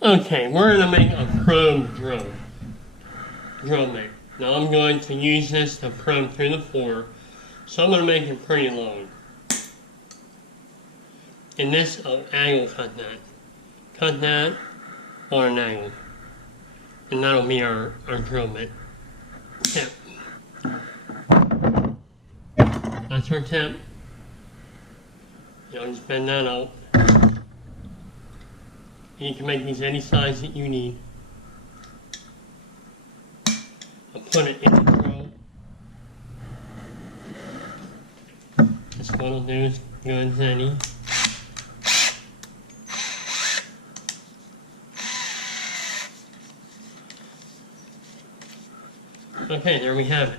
Okay, we're gonna make a probe drill bit. Now I'm going to use this to probe through the floor, so I'm gonna make it pretty long. And this, angle cut that on an angle, and that'll be our drill bit. Tip. That's our tip. You know, just bend that out. You can make these any size that you need. I'll put it in the drill. This one will do as good as any. Okay, there we have it.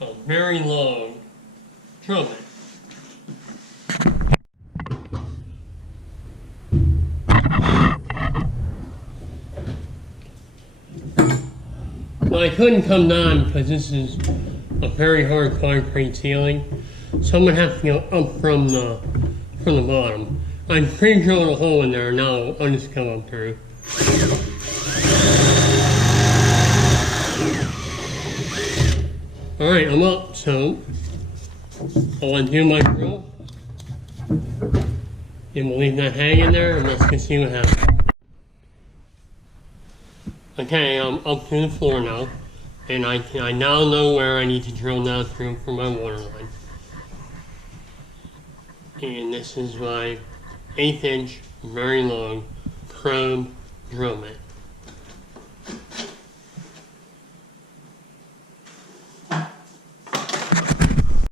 A very long drill bit. Well, I couldn't come down because this is a very hard concrete ceiling, so I'm gonna have to go up from the bottom. I pre-drilled a hole in there. Now I'll just come up through. All right, I'm up. So I'll undo my drill, and we'll leave that hanging there, and let's go see what happens. Okay, I'm up to the floor now, and I now know where I need to drill down through for my water line. And this is my 1/8 inch, very long probe drill bit.